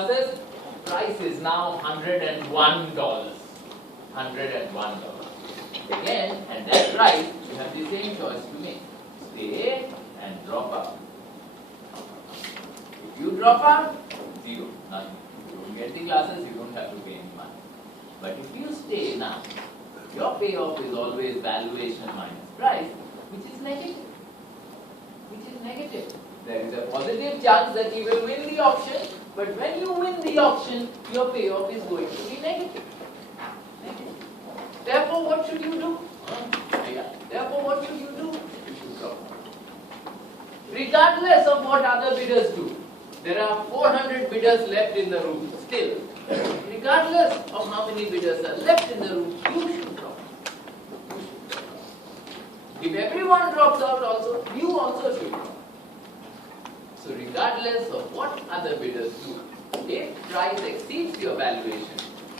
sunglasses, price is now $101. $101. Again, at that price, you have the same choice to make. Stay and drop out. If you drop out, zero, nothing. You don't get the glasses, you don't have to pay any money. But if you stay now, your payoff is always valuation minus price, which is negative. There is a positive chance that you will win the auction, but when you win the auction, your payoff is going to be negative. Therefore, what should you do? You should drop out. Regardless of what other bidders do, there are 400 bidders left in the room still. Regardless of how many bidders are left in the room, you should drop out. If everyone drops out also, you also should drop out. So regardless of what other bidders do, if price exceeds your valuation,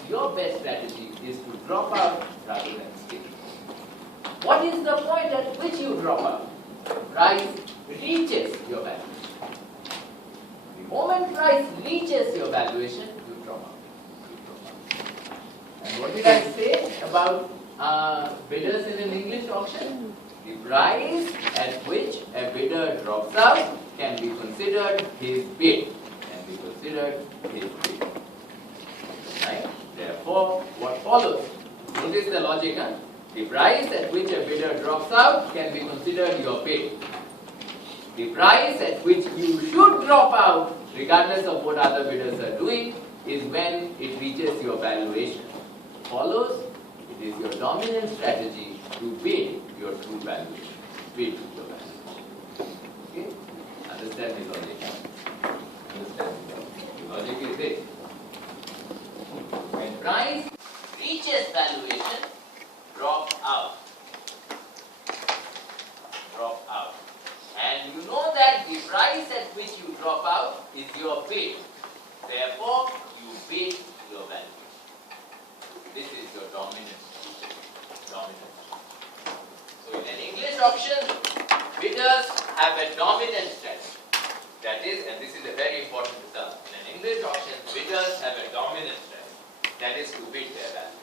your best strategy is to drop out rather than stay. What is the point at which you drop out? Price reaches your valuation. The moment price reaches your valuation, you drop out. And what did I say about bidders in an English auction? The price at which a bidder drops out can be considered his bid. Right? Therefore, what follows? Notice the logic, huh? The price at which a bidder drops out can be considered your bid. The price at which you should drop out, regardless of what other bidders are doing, is when it reaches your valuation. Follows, it is your dominant strategy to bid your true valuation. Bid your valuation. Okay? Understand the logic? The logic is this. When price reaches valuation, drop out. And you know that the price at which you drop out is your bid. Therefore, you bid your valuation. This is your dominant. So in an English auction, bidders have a dominant strategy. That is, and this is a very important term, in an English auction, bidders have a dominant strategy. That is to bid their valuation.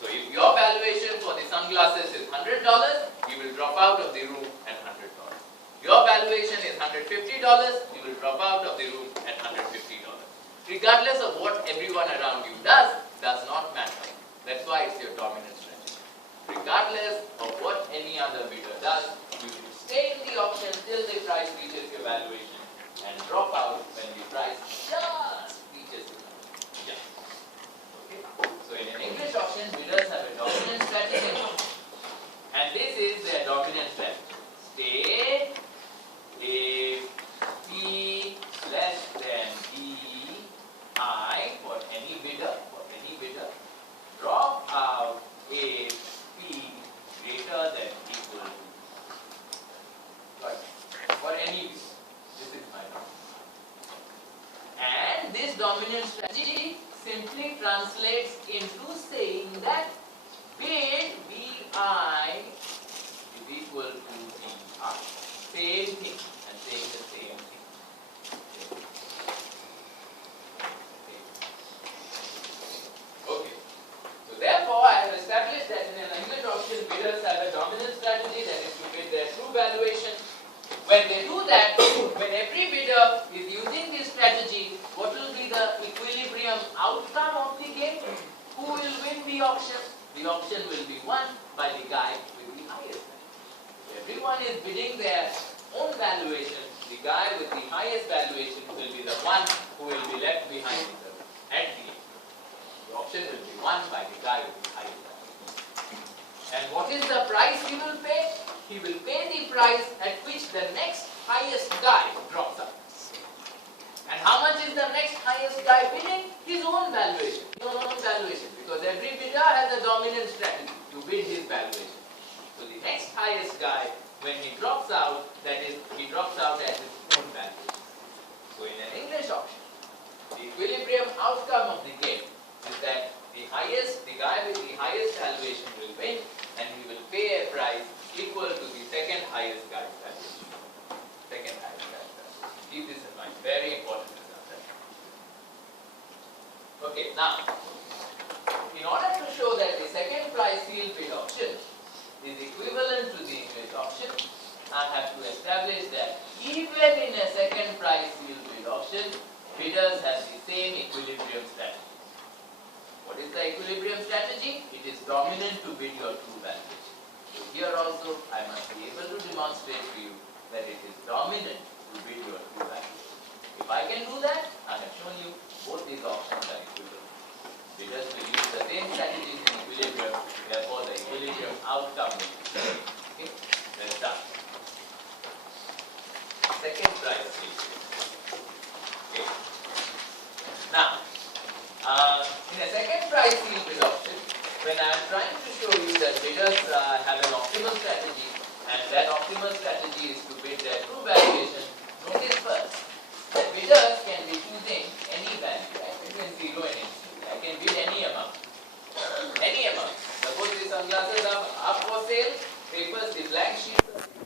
So if your valuation for the sunglasses is $100, you will drop out of the room at $100. Your valuation is $150, you will drop out of the room at $150. Regardless of what everyone around you does not matter. That's why it's your dominant strategy. Regardless of what any other bidder does, you should stay in the auction till the price reaches your valuation and drop out when the price just reaches your valuation. Okay? So in an English auction, bidders have a dominant strategy, and this is their dominant strategy. Stay if P less than DI for any bidder, drop out if P greater than equal to. Right. For any bidder. This is my dominant. And this dominant strategy simply translates into saying that bid BI is equal to DI. Same thing, and saying the same thing. Okay. So therefore, I have established that in an English auction, bidders have a dominant strategy, that is to bid their true valuation. When they do that, when every bidder is using this strategy, what will be the equilibrium outcome of the game? Who will win the auction? The auction will be won by the guy with the highest valuation. Everyone is bidding their own valuation. The guy with the highest valuation will be the one who will be left behind at the end. The auction will be won by the guy with the highest valuation. And what is the price he will pay? He will pay the price at which the next highest guy drops out. And how much is the next highest guy bidding? His own valuation. Because every bidder has a dominant strategy to bid his valuation. So the next highest guy, when he drops out, that is, he drops out at his own valuation. So in an English auction, the equilibrium outcome of the game is that the guy with the highest valuation will win, and he will pay a price equal to the second highest guy's valuation. point. Very important result. Okay, now, in order to show that the second price seal bid option is equivalent to the English option, I have to establish that even in a second price seal bid option, bidders have the same equilibrium strategy. What is the equilibrium strategy? It is dominant to bid your true valuation. So here also I must be able to demonstrate to you that it is dominant to bid your true valuation. If I can do that, I have shown you both these options are equivalent. Bidders will use the same strategies in equilibrium, therefore the equilibrium outcome will be the same. Okay, let's start. Second price seal. Okay. Now, in a second price seal bid option, when I am trying to show you that bidders have an optimal strategy, and that optimal strategy is to bid their true valuation, notice first that bidders can be choosing any value, right, between 0 and infinity. I can bid any amount. Any amount. Suppose the sunglasses are up for sale, papers, the blank sheets are